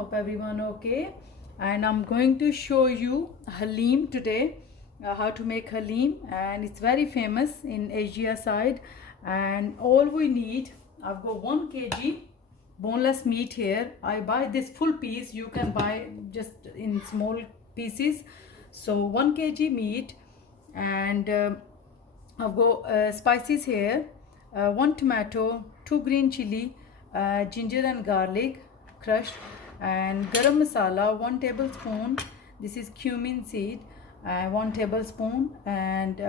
Hope everyone okay. And I'm going to show you halim today, how to make halim, and it's very famous in Asia side. And all we need, I've got 1 kg boneless meat here. I buy this full piece. You can buy just in small pieces. So 1 kg meat, and I've got spices here, 1 tomato, 2 green chili, ginger and garlic crushed, and garam masala 1 tablespoon. This is cumin seed, 1 tablespoon, and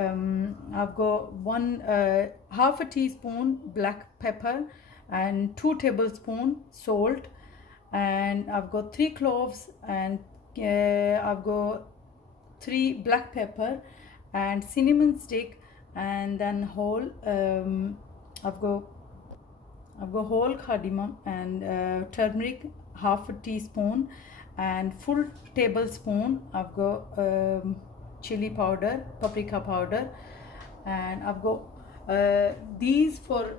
I've got half a teaspoon black pepper and 2 tablespoon salt, and I've got 3 cloves, and I've got 3 black pepper and cinnamon stick, and then whole I've got whole cardamom and turmeric half a teaspoon, and full tablespoon I've got chili powder, paprika powder, and I've got these for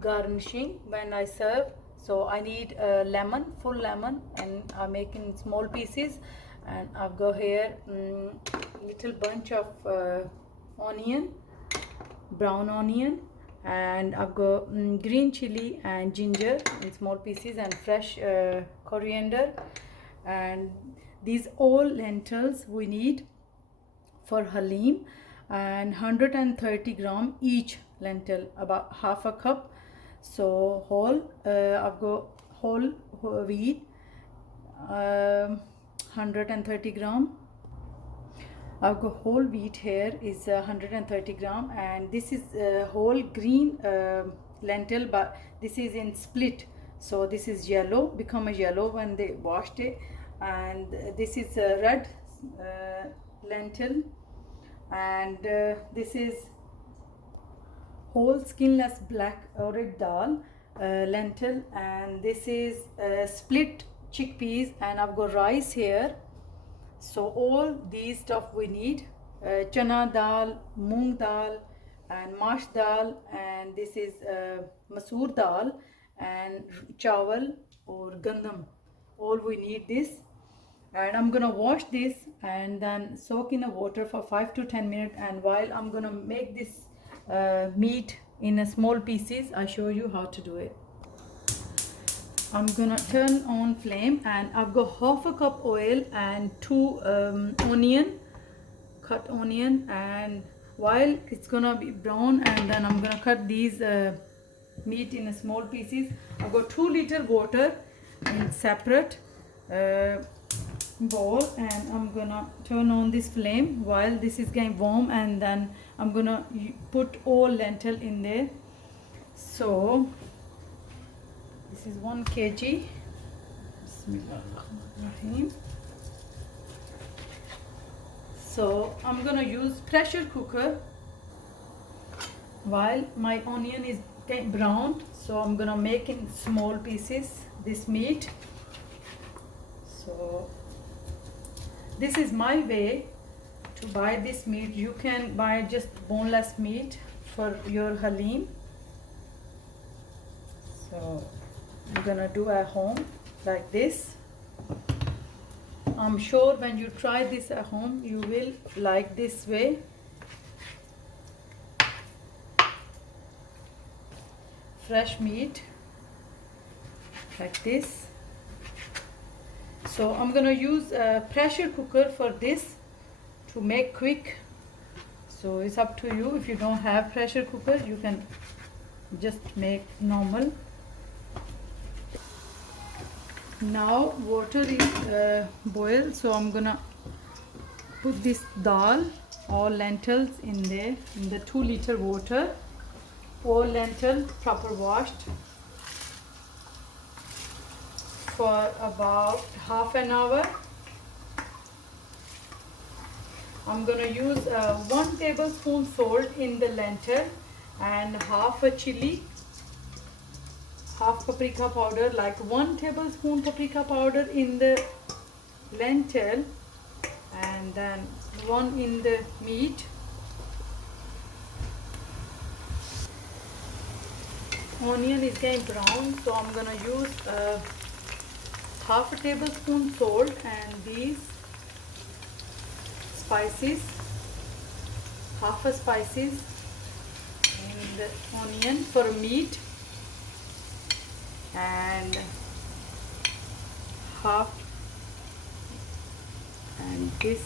garnishing when I serve. So I need lemon, full lemon, and I'm making small pieces, and I've got here little bunch of onion, brown onion, and I've got green chili and ginger in small pieces, and fresh coriander, and these all lentils we need for halim, and 130 gram each lentil, about half a cup. So whole I've got whole wheat, 130 gram. I've got whole wheat here is 130 gram, and this is whole green lentil, but this is in split, so this is yellow, become a yellow when they washed it, and this is red lentil, and this is whole skinless black urad dal lentil, and this is split chickpeas, and I've got rice here. So all these stuff we need, chana dal, moong dal, and mash dal, and this is masoor dal, and chawal or gandam. All we need this, and I'm gonna wash this and then soak in the water for 5 to 10 minutes. And while I'm gonna make this meat in a small pieces, I show you how to do it. I'm gonna turn on flame, and I've got half a cup oil and 2 cut onion, and while it's gonna be brown, and then I'm gonna cut these meat in small pieces. I've got 2 liter water in separate bowl, and I'm gonna turn on this flame while this is getting warm, and then I'm gonna put all lentil in there. So this is 1 kg. Bismillahirrahmanirrahim. So I'm gonna use pressure cooker while my onion is getting browned. So I'm gonna make in small pieces this meat. So this is my way to buy this meat. You can buy just boneless meat for your halim. So I'm gonna do at home like this. I'm sure when you try this at home, you will like this way. Fresh meat like this. So I'm gonna use a pressure cooker for this to make quick. So it's up to you. If you don't have pressure cooker, you can just make normal. Now water is boiled, so I'm gonna put this dal, all lentils in there, in the 2 liter water. All lentils proper washed for about half an hour. I'm gonna use 1 tablespoon salt in the lentil, and half a chili, half paprika powder, like 1 tablespoon paprika powder in the lentil, and then 1 in the meat. Onion is getting brown, so I'm gonna use half a tablespoon salt and these spices, half a spices and the onion for meat and half, and this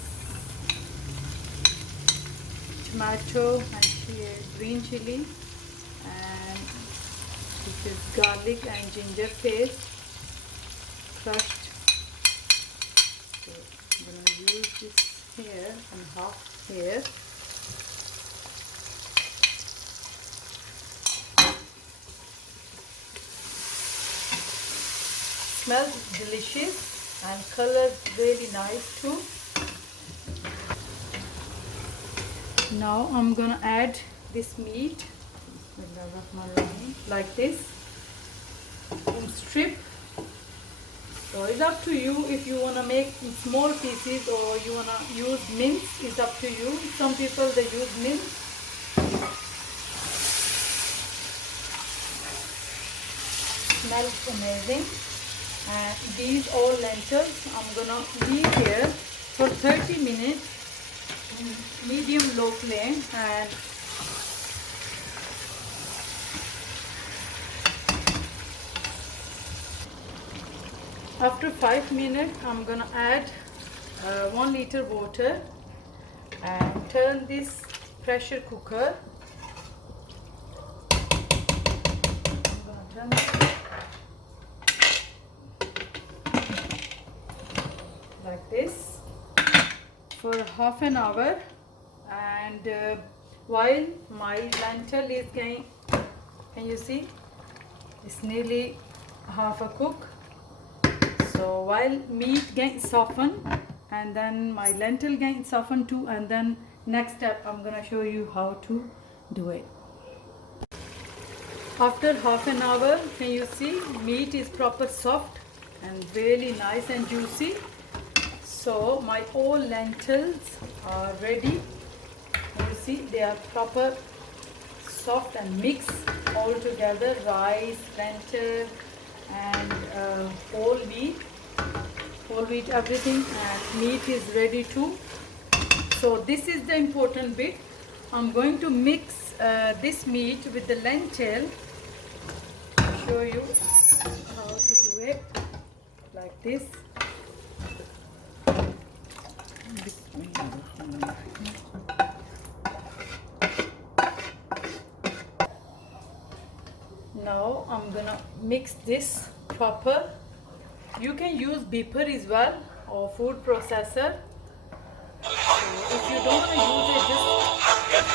tomato and green chili, and this is garlic and ginger paste crushed. So I'm going to use this here and half here. Smells delicious and color really nice too. Now I'm gonna add this meat like this in strip. So it's up to you if you wanna make in small pieces or you wanna use mince. It's up to you. Some people they use mince. Smells amazing. And these all lentils I'm gonna leave here for 30 minutes in medium low flame, and after 5 minutes I'm gonna add 1 liter water and turn this pressure cooker. I'm gonna turn it like this for half an hour, and while my lentil is getting, can you see, it's nearly half a cook. So while meat getting softened and then my lentil getting softened too, and then next step I'm gonna show you how to do it. After half an hour, can you see meat is proper soft and really nice and juicy. So my all lentils are ready. You see they are proper soft and mixed all together, rice, lentil and whole wheat everything, and meat is ready too. So this is the important bit. I'm going to mix this meat with the lentil. I'll show you how to do it like this. Now I'm gonna mix this proper. You can use beeper as well or food processor. So if you don't want to use it,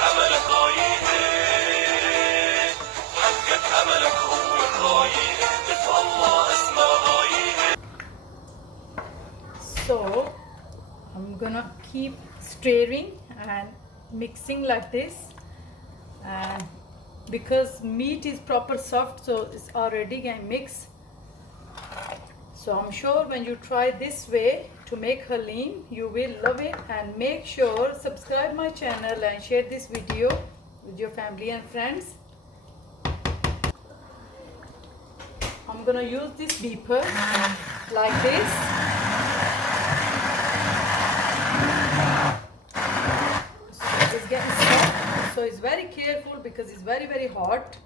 so I'm gonna keep stirring and mixing like this, and because meat is proper soft, so it's already getting mixed. So I'm sure when you try this way to make halim, you will love it, and make sure subscribe my channel and share this video with your family and friends. I'm gonna use this beeper like this. So it's getting soft, so it's very careful because it's very hot.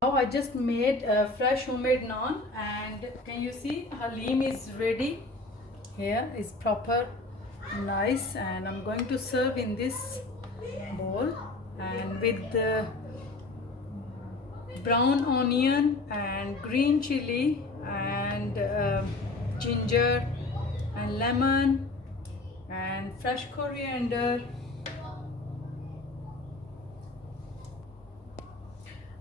Now I just made a fresh homemade naan, and can you see halim is ready. Here is proper nice, and I'm going to serve in this bowl, and with the brown onion and green chili and ginger and lemon and fresh coriander,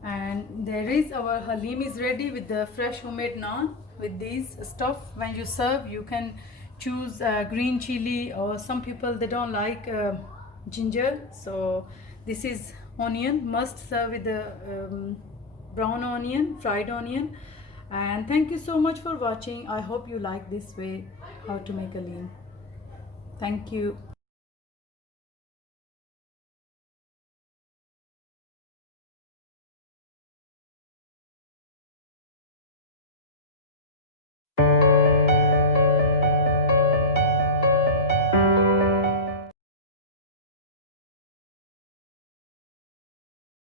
and there is our halim is ready with the fresh homemade naan with these stuff. When you serve, you can choose green chili, or some people they don't like ginger, so this is onion, must serve with the brown onion, fried onion. And thank you so much for watching. I hope you like this way how to make halim. Thank you.